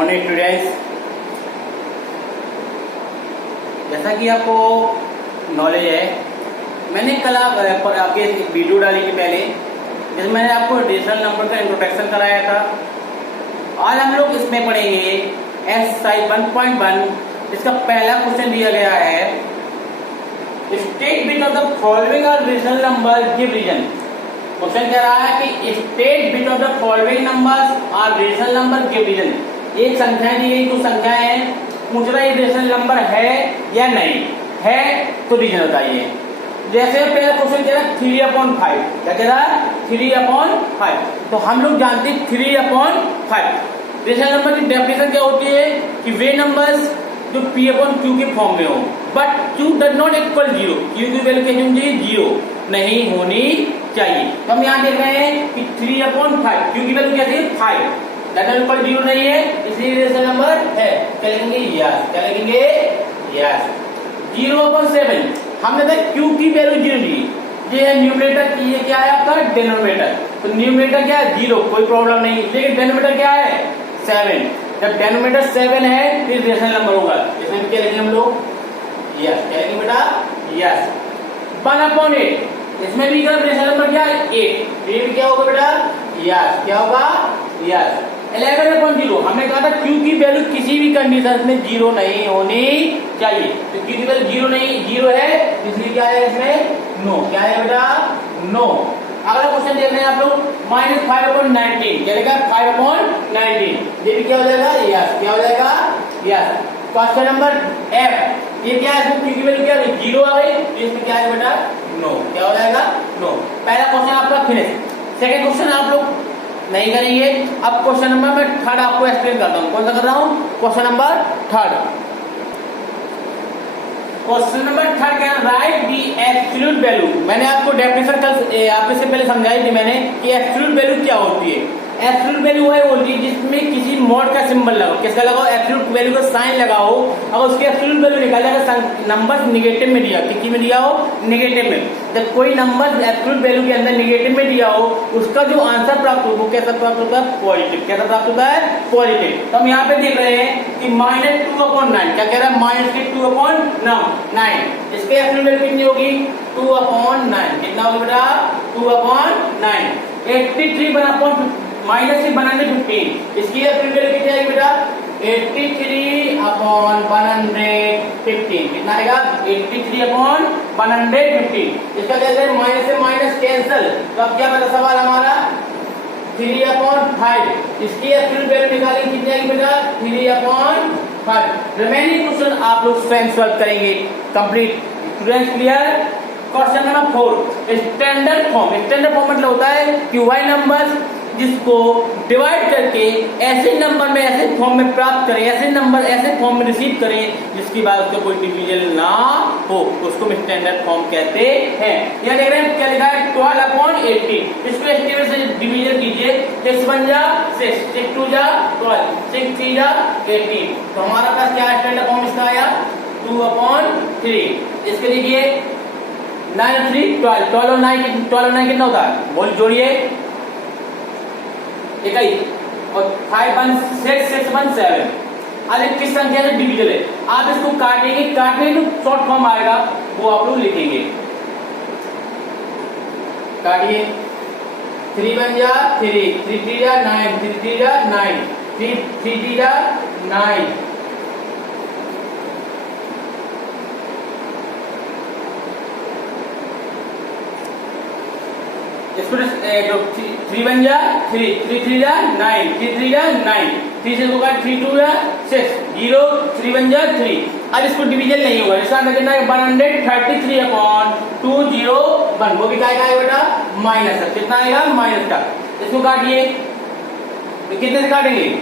Morning students. जैसा कि आपको नॉलेज है, मैंने कल आपके एक वीडियो डाली थी पहले, जिसमें मैंने आपको रेशनल नंबर का इंट्रोडक्शन कराया था। आज हम लोग इसमें पढ़ेंगे एक्सरसाइज 1.1, जिसका पहला क्वेश्चन दिया गया है, state bit of the following are rational number give reason. Question कह रहा है कि state bit of the following numbers are rational number give reason. एक संख्या दी गई, कुछ संख्याएं हैं, पूछ रहा है रेशनल नंबर है या नहीं है, तो रीजन बताइए। जैसे पहला क्वेश्चन कह रहा है 3/5, क्या कह रहा है 3/5। तो हम लोग जानते हैं 3/5 रेशनल नंबर की डेफिनेशन क्या होती है कि वे नंबर्स जो P/Q के फॉर्म में हो, but Q does not equal 0, Q की वैल्यू क्या होनी चाहिए 0 नहीं होनी चाहिए। तो हम यहाँ देख रहे हैं कि 3/5 Q की वैल्यू क्या है 5, डज नॉट इक्वल 0 नहीं है, इसलिए रेशनल नंबर है। क्या लिखेंगे यस, क्या लिखेंगे यस। 0/7 हमने देखा Q की वैल्यू 0 ली, ये है न्यूमरेटर, ये क्या है आपका डिनोमिनेटर। तो न्यूमरेटर क्या है 0, कोई प्रॉब्लम नहीं, लेकिन डिनोमिनेटर क्या है 7। जब डिनोमिनेटर 7 है फिर रेशनल नंबर होगा। इसमें क्या लिखेंगे हम लोग यस, क्या लिखेंगे बेटा यस। 1/8 इसमें भी रेशनल नंबर क्या है 8, फिर क्या होगा बेटा यस, क्या होगा यस। 11/0 हमने कहा था Q की वैल्यू किसी भी कंडीशन में 0 नहीं होनी चाहिए। तो Q की वैल्यू 0 नहीं, 0 है, इसलिए क्या है इसमें नो, क्या है बेटा नो। अगला क्वेश्चन देख रहे हैं आप लोग -5/19, क्या लिखा 5/19, ये भी क्या हो जाएगा यस, क्या हो जाएगा यस। क्वेश्चन नंबर F, ये क्या है Q की वैल्यू क्या है 0 आ गई, तो इसमें क्या है बेटा नो, क्या हो जाएगा नो। पहला क्वेश्चन आपका फिनिश। सेकंड क्वेश्चन आप लोग नहीं करेंगे। अब क्वेश्चन नंबर मैं थर्ड आपको एक्सप्लेन करता हूँ। कौन सा कर रहा हूँ, question number third. Question number third क्या है, राइट दी एब्सोल्यूट वैल्यू। मैंने आपको डेफिनेशन कल आपसे से पहले समझाई थी मैंने कि एब्सोल्यूट वैल्यू क्या होती है। एब्सोल्यूट वैल्यू है होती है जिसमें किसी मॉड का सिंबल लगाओ, किसका लगाओ एब्सोल्यूट वैल्यू का साइन लगाओ, अगर उसकी एब्सोल्यूट वैल्यू निकालेगा नंबर नेगेटिव में दिया, किसी में दिया हो नेगेटिव में, जब कोई नंबर एब्सोल्यूट वैल्यू के अंदर नेगेटिव में दिया हो, उसका जो आंसर प्राप्त हो वो कैसा प्राप्त होता है पॉजिटिव। कैसा प्राप्त होता है पॉजिटिव। तो हम यहाँ पे देख रहे हैं कि -2/9, क्या कह रहा है -2/9, इसके एब्सोल्यूट वैल्यू कितनी होगी 2/9, कितना होगा बेटा 2/9। 83 माइनस से बनाने 15, इसकी एब्सोल्यूट वैल्यू कितनी आएगी बेटा 83/115, कितना आएगा 83/115। इसका कहते हैं माइनस से माइनस कैंसल, तो अब क्या बता सवाल हमारा 3/5, इसकी एब्सोल्यूट वैल्यू निकालेंगे कितनी आएगी बेटा 3/5। रिमेनिंग क्वेश्चन आप लोग स्वयं सॉल्व करेंगे। Complete students clear. Question number 4, standard form. Standard form मतलब होता है कि वाई नंबर जिसको डिवाइड करके ऐसे नंबर में ऐसे फॉर्म में प्राप्त करें, ऐसे नंबर ऐसे फॉर्म में रिसीव करें जिसकी बाद उसका कोई डिवीजन ना हो, उसको हम स्टैंडर्ड फॉर्म कहते हैं। यहाँ देख रहे हैं क्या लिखा है 12/80, इसको एस्टिमेट से डिवीजन कीजिए, 6 जा 6, 6 2 जा 12, 6 3 जा 18। तो हमारा पास क्या स्टैंडर्ड फॉर्म इसका आया 2/3। इसके लिखिए 9 3 12, 12 और 9 कितना होता है बोल जोड़िए इकाई, और 5 1 6 6 1 7। आज किस संख्या से डिविजन है, आप इसको काटेंगे, काटने जो शॉर्ट फॉर्म आएगा वो आप लोग लिखेंगे। काटिए 3 1 जा 3, 3 3 जा 9, 3 3 जा 9, 3 3 जा 9। इसको 3 1 जा 3, 3 3 जा 9, 3 3 जा 9, 3 से होगा 3 2 जा 6, 0 3 1 जा 3। अब इसको डिवीजन नहीं होगा, इसका आंसर कितना है 133/201, वो भी क्या आएगा बेटा माइनस है, कितना आएगा माइनस का। इसको काटिए, तो कितने से काटेंगे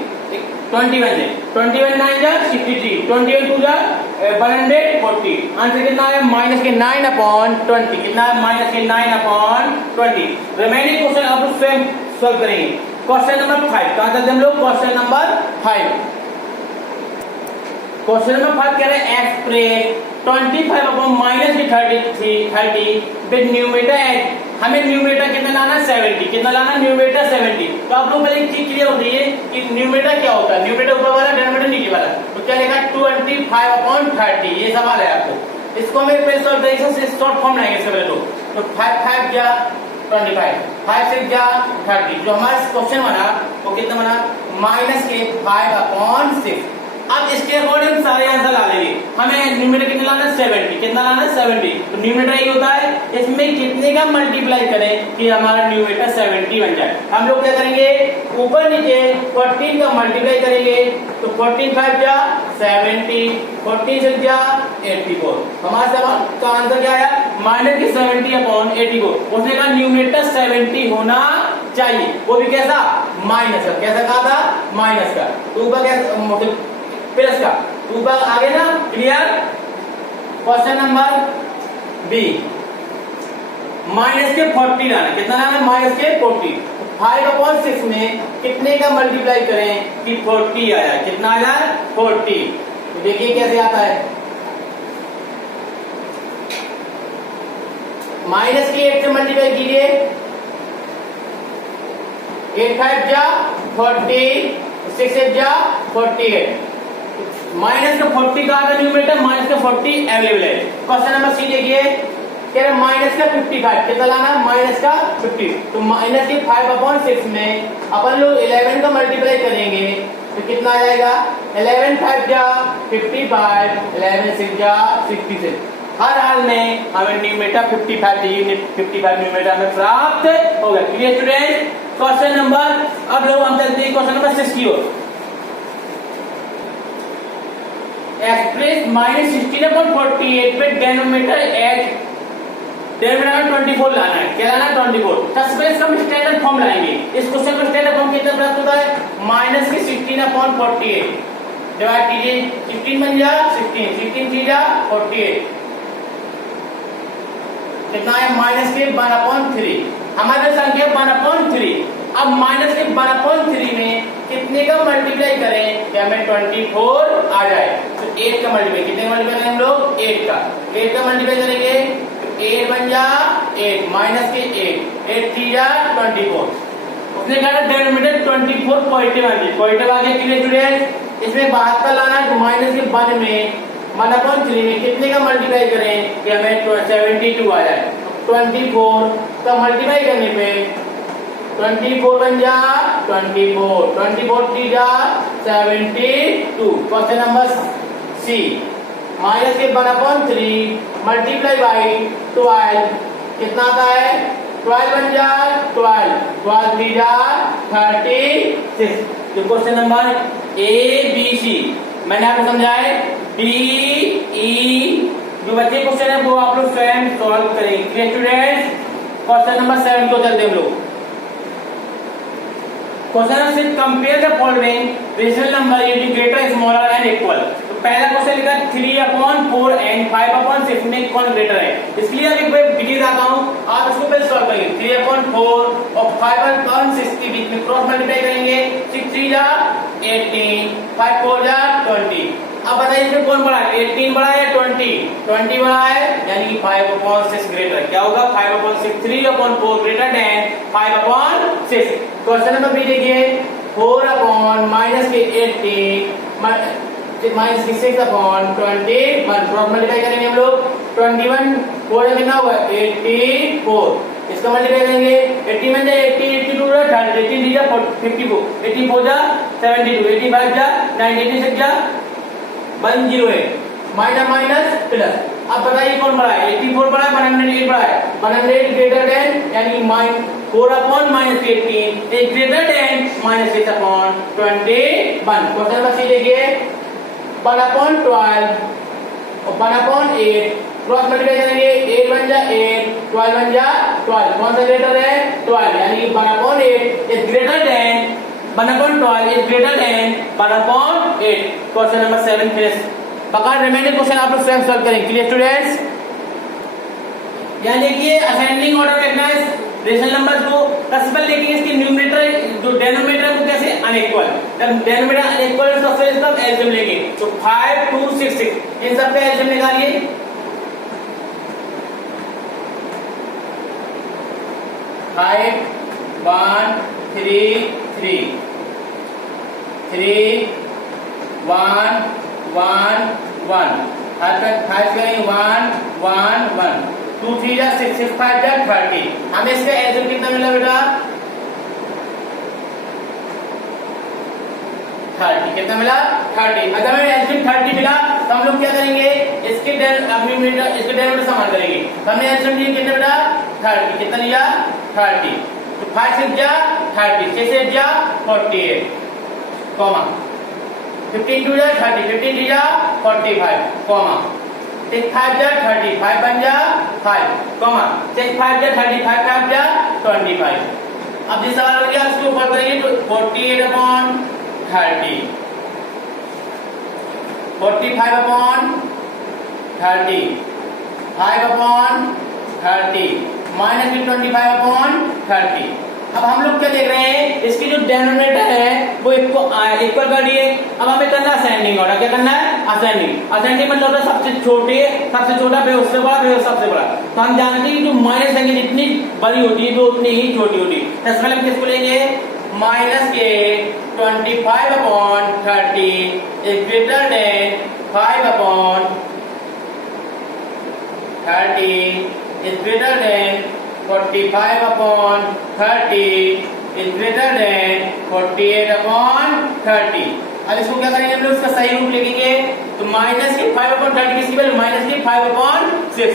21 से, 21 9 जा 63, 21 2 जा 140। आंसर कितना है माइनस के 9/20, कितना है माइनस के 9/20। रिमेनिंग क्वेश्चन आप लोग स्वयं सॉल्व करेंगे। क्वेश्चन नंबर 5 कहां तक हम लोग, क्वेश्चन नंबर 5। क्वेश्चन नंबर 5 कह रहे हैं एक्सप्रेस 25 अपॉन माइनस की 30 विद न्यूमरेटर एड, हमें न्यूमरेटर कितना लाना है 70, कितना लाना है न्यूमरेटर 70। तो आप लोग पहले एक चीज क्लियर हो रही है कि न्यूमरेटर क्या होता है, न्यूमरेटर ऊपर वाला डिनोमिनेटर नीचे वाला। तो क्या लिखा 25 अपॉन 30, ये सवाल है आपको। इसको हमें पहले सॉल्व करेंगे, शॉर्ट फॉर्म लाएंगे इससे पहले। तो 5 5 जा 25, 5 6 जा 30, जो हमारा क्वेश्चन बना वो कितना बना माइनस के 5 अपॉन 6। अब इसके अकॉर्डिंग सारे आंसर ला लेंगे। हमें न्यूमरेटर कितना लाना है 70, कितना लाना है 70। तो न्यूमरेटर ये होता है, इसमें कितने का मल्टीप्लाई करें कि हमारा न्यूमरेटर 70 बन जाए। हम लोग क्या करेंगे, ऊपर नीचे 14 का मल्टीप्लाई करेंगे। तो 14 5 जा 70, 14 6 जा 84। हमारा सवाल का आंसर क्या आया माइनस की 70 अपॉन 84। उसने कहा न्यूमरेटर 70 होना चाहिए, वो भी कैसा माइनस का। कैसा कहा था माइनस का। तो ऊपर क्या प्लस का, ऊपर आगे ना clear. Question number B, minus के 40 लाना, कितना लाना माइनस के 40। 5 अपॉन 6 में कितने का मल्टीप्लाई करें कि 40 आ जाए, कितना आ जाए 40। तो देखिए कैसे आता है, माइनस के 8 से मल्टीप्लाई कीजिए, 8 5 जा 40, 6 8 जा 48। माइनस का 40 का आता न्यूमरेटर, माइनस का 40 अवेलेबल है। क्वेश्चन नंबर सी देखिए, कह रहे माइनस का 55, कितना लाना माइनस का 50। तो माइनस के 5 अपॉन 6 में अपन लोग 11 का मल्टीप्लाई करेंगे तो कितना आ जाएगा 11 5 जा 55, 11 6 जा 66। हर हाल में हमें न्यूमरेटर 55 चाहिए, 55 न्यूमरेटर हमें प्राप्त होगा। Clear student. क्वेश्चन नंबर, अब लोग हम चलते हैं क्वेश्चन नंबर 6 की ओर। एक्सप्रेस माइनस 16 अपॉन 48 पे डिनोमिनेटर एट, डिनोमिनेटर 24 लाना है। क्या लाना है 24। सबसे पहले हम स्टैंडर्ड फॉर्म लाएंगे। इस क्वेश्चन का स्टैंडर्ड फॉर्म कितना प्राप्त होता है माइनस की 16 अपॉन 48 डिवाइड कीजिए, 16 बन जा 16, 16 3 जा 48, कितना है माइनस के 1 अपॉन 3। हमारे संख्या 1 अपॉन 3। अब माइनस के 1 अपॉन 3 में कितने का मल्टीप्लाई करें कि हमें 24 आ जाए। तो 8 का मल्टीप्लाई, कितने का मल्टीप्लाई करें हम लोग 8 का, 8 का मल्टीप्लाई करेंगे 8 बन जा 8, माइनस के 8 3 जा 24। उसने कहा डिनोमिनेटर 24 पॉजिटिव आ गया, पॉजिटिव आ गया। Clear student. इसमें 72 लाना है। तो माइनस के 1 में 1 अपॉन 3 में कितने का मल्टीप्लाई करें कि हमें 72 आ जाए। 24 का मल्टीप्लाई करने पे 24 बन जा 24, 24 3 जा 72। क्वेश्चन नंबर सी, माइनस के 1 अपॉन 3 मल्टीप्लाई बाई 12 कितना आता है 12 बन जा 12, 12 3 जा 36। तो question number A B C मैंने आपको समझाया। डी ई जो बच्चे क्वेश्चन है वो आप लोग स्वयं सॉल्व करेंगे। Clear students. क्वेश्चन नंबर 7 को चलते हम लोग। क्वेश्चन से compare the following rational number यदि ग्रेटर स्मॉलर एंड इक्वल। तो पहला क्वेश्चन लिखा 3 अपॉन 4 एंड 5 अपॉन 6 में कौन ग्रेटर है। इसलिए अब एक बार वीडियो लाता हूं, आप इसको पहले सॉल्व करेंगे। 3 अपॉन 4 और 5 अपॉन 6 के बीच में क्रॉस मल्टीप्लाई करेंगे। 6 3 जा 18, 5 4 जा 20। अब बताइए इसमें कौन बड़ा है, 18 बड़ा है या 20? 20 बड़ा है, यानी कि 5 अपॉन 6 ग्रेटर। क्या होगा 5 upon 6, 3 upon 4 greater than 5 upon 6। Question number B देखिए, 4 अपॉन माइनस के 18 माइनस की 6 अपॉन 21 क्रॉस मल्टीप्लाई करेंगे हम लोग। 21 4 कितना हुआ 84, इसका मल्टीप्लाई करेंगे 80 में जाए 80, 82 30, 18 3 जा 54, 84 जा 72, 85 जा 90, 86 जा 108, माइनस माइनस प्लस। अब बताइए कौन बड़ा है, 84 बड़ा है 108 बड़ा है। 108 ग्रेटर देन यानी 4 upon minus 18 is greater than minus 6 upon 21। Question number C देखिए, 1 अपॉन 12 और 1 अपॉन 8 क्रॉस मल्टीप्लाई करेंगे। 8 बन जा 8, 12 बन जा 12, कौन सा ग्रेटर है 12, यानी कि 1 upon 8 is greater then 1 upon 12 is greater then 1 upon 8। Question number 7 finish. पकड़ रिमेनिंग क्वेश्चन आप लोग स्वयं सॉल्व करेंगे। Clear students. यानी देखिए असेंडिंग ऑर्डर में रेशनल नंबर को सबसे लेकिन इसके न्यूमरेटर जो डिनोमिनेटर को कैसे अनइक्वल, जब डिनोमिनेटर अनइक्वल सबसे इसका एलसीएम लेंगे। तो 5 2 6 6 इन सबका एलसीएम निकालिए। 5 1 3 3 3 1 1 1 5 going 1 1 1 2 3 जा 6 6 5 जा 30। हमें इसका एलसीएम कितना मिला बेटा 30। कितना मिला 30। अगर हमें एलसीएम 30 मिला तो हम लोग क्या करेंगे इसके डेरिवेटिव समान करेंगे। तो हमने एलसीएम लिया कितना बेटा 30। कितना लिया 30। तो 5 6 जा 30 6 से जा 48 कॉमा 15 2 जा 30 15 3 जा 45 कॉमा 6 5 जा 30 5 1 जा 5 कॉमा 6 5 जा 30 5 5 जा 25। अब जिस सवाल हो गया उसको ऊपर करेंगे तो 48 upon 30 45 upon 30 5 upon 30 minus 25 upon 30। अब हम लोग क्या देख रहे हैं इसकी जो डिनोमिनेटर है वो इक्वल कर दिए। अब हमें करना है असेंडिंग ऑर्डर। क्या करना है असेंडिंग। असेंडिंग मतलब होता है सबसे छोटा फिर उससे बड़ा फिर सबसे बड़ा। तो हम जानते हैं कि जो माइनस संख्या जितनी बड़ी होती है वो उतनी ही छोटी होती है। तो इसमें हम किसको लेंगे माइनस के 25 upon 30 is greater than 5 upon 30 is greater than 45 upon 30 is greater than 48 upon 30। अब इसको क्या करेंगे हम लोग इसका सही रूप लिखेंगे। तो माइनस के 5 अपॉन 30 किसकी वैल्यू माइनस के 5 upon 6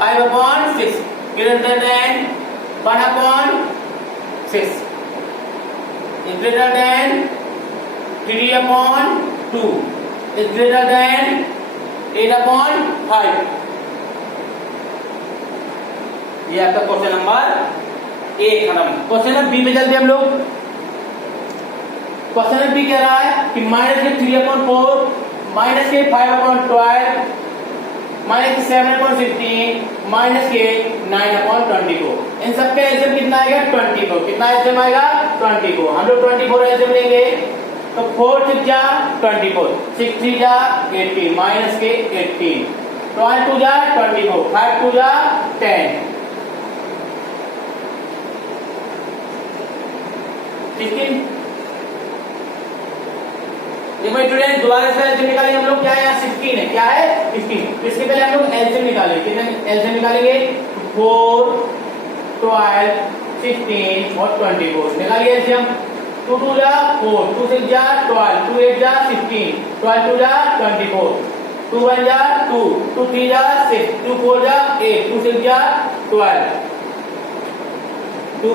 5 upon 6 greater than 1 upon 6 is greater than 3 upon 2 is greater than 8 upon 5। ये आपका क्वेश्चन नंबर 1 खत्म। क्वेश्चन नंबर बी पे चलते हम लोग। क्वेश्चन नंबर बी कह रहा है कि माइनस के 3 अपॉन 4 माइनस के 5 अपॉन 12 माइनस के 7 अपॉन 16 माइनस के 9 अपॉन 24। इन सबका एलसीएम कितना आएगा 24। कितना एलसीएम आएगा 24। हम लोग 24 एलसीएम लेंगे तो 4 6 जा 24 6 3 जा 18 माइनस के 18 12 2 जा 24 5 2 जा 10 16। ये भाई स्टूडेंट दोबारा इसका एलसीएम निकालेंगे हम लोग। क्या है यहाँ 16 है। क्या है 16। इसके पहले हम लोग एलसीएम निकालेंगे। कितने एलसीएम निकालेंगे 4 12 16 और 24 निकालिए एलसीएम। 2 2 जा 4 2 6 जा 12 2 8 जा 16 12 2 जा 24 2 1 जा 2 2 3 जा 6 2 4 जा 8 2 6 जा 12 2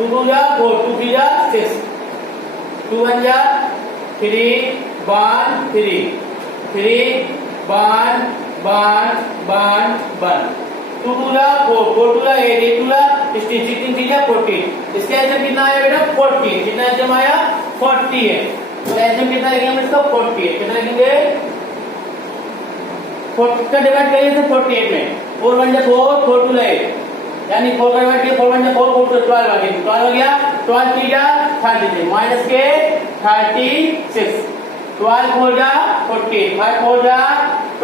2 जा 4 2 3 जा 6 2 1 जा 3 1 3 3 1 1 1 1 2 2 जा 4 4 2 जा 8 8 2 जा 16 16 3 जा 14। इसका एलसीएम कितना आया बेटा 40। कितना एलसीएम आया 40 है। तो एलसीएम कितना लिखेंगे हम इसका 48। कितना लिखेंगे 40 का डिवाइड करिए तो 48 में 4 1 जा 4 4 2 जा 8 यानी 4 का डिवाइड किया 4 1 जा 4 4 2 12 आ गया 12 हो गया 12 3 जा 33 माइनस के 36 12 4 जा 40 5 4 जा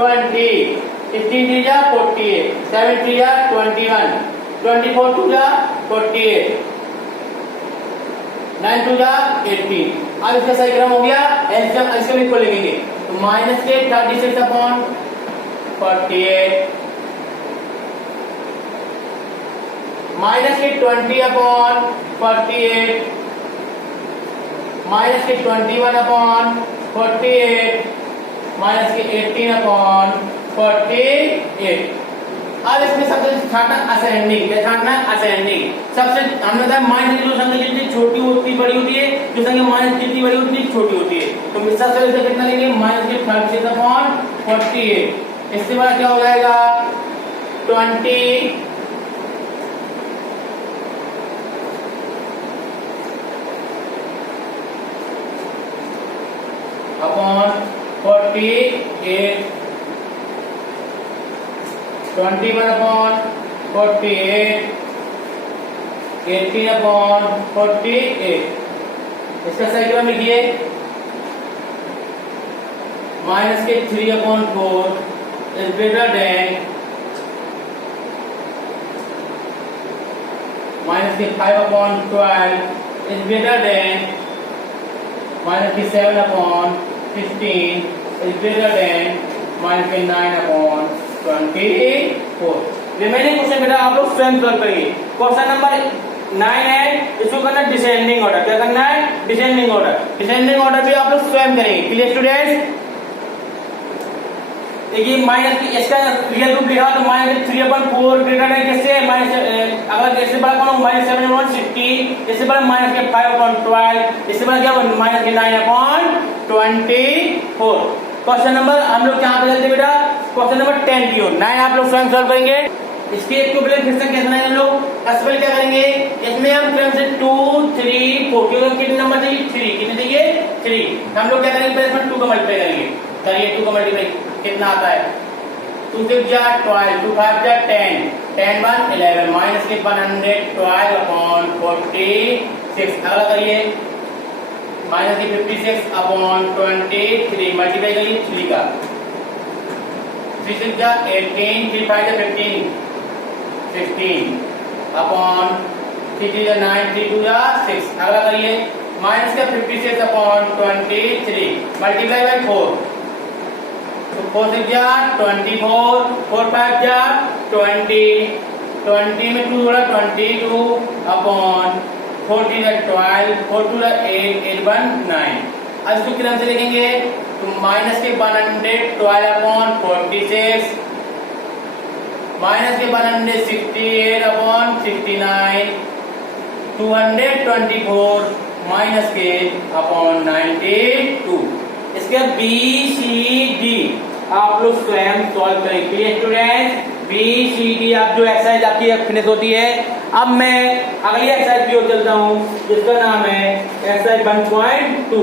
20 16 3 जा 48 7 3 जा 21 24 2 जा 48 9 2 जा 18। अब इसका सही क्रम हो गया। एलसीएम इसको लिखेंगे तो माइनस के 36 अपॉन 48 माइनस के 20 अपॉन 48 माइनस के 21 अपॉन 48 माइनस के 18 अपॉन 48। अब इसमें सबसे छाटना असेंडिंग। क्या छाटना असेंडिंग। सबसे हमने बताया माइनस की जो संख्या जितनी छोटी होती बड़ी होती है जो संख्या माइनस जितनी बड़ी होती है छोटी होती है। तो सबसे पहले कितना लेंगे माइनस के 36 अपॉन 48। इसके बाद क्या हो जाएगा 20 अपॉन 48 21 अपॉन 48 18 अपॉन 48। इसका सही क्रम लिखिए माइनस के 3 upon 4 is greater than minus के 5/12 इज ग्रेटर देन माइनस के 7/16 इज ग्रेटर देन माइनस के 9/24। रिमेनिंग क्वेश्चन बेटा आप लोग स्वयं सॉल्व करिए। क्वेश्चन नंबर 9 है, इसको करना डिसेंडिंग ऑर्डर। क्या करना है? Descending order. डिसेंडिंग ऑर्डर भी आप लोग स्वयं करेंगे। Clear students? देखिए माइनस इसका रियल रूट लिखा तो माइनस 3/4 ग्रेटर है किससे? माइनस अगर इससे बड़ा कौन? माइनस 7/60। इससे बड़ा माइनस के 5/12। इससे बड़ा क्या? माइनस के 9/24। क्वेश्चन नंबर हम लोग यहाँ पे चलते बेटा क्वेश्चन नंबर 10 की ओर। 9 आप लोग स्वयं सॉल्व करेंगे। इसके इक्विवेलेंट फ्रैक्शन कैसे बनाएंगे हम लोग? असल क्या करेंगे, इसमें हम क्रम से 2 3 4 क्योंकि कितने नंबर चाहिए? 3। कितने चाहिए? 3। हम लोग क्या करेंगे? पहले इसमें 2 का मल्टीप्लाई करेंगे। चलिए 2 का मल्टीप्लाई कितना आता है? 2 6 जा 12, 2 5 जा 10, 10 1 11 माइनस के 112/46। अगला करिए माइनस के 56/23 मल्टीप्लाई करिए 3 का। 3 6 जा 18, 3 5 जा 15 16/3 3 जा 9, 3 2 जा 6। अगला करिए माइनस का 56/23 मल्टीप्लाई बाय 4। तो 4 6 जा 24, 4 5 जा 20, 20 में 2 जोड़ा 22/40 जा 12, 4 2 जा 8, 8 1 9। अब इसको क्रम से लिखेंगे तो माइनस के 112/46 माइनस के 168/69 224 माइनस के (92). इसके बी सी डी आप लोग स्वयं सॉल्व करें। Clear student? B C D आप जो एक्सरसाइज आपकी फिनिश होती है। अब मैं अगली एक्सरसाइज की ओर चलता हूँ जिसका नाम है एक्सरसाइज 1.2।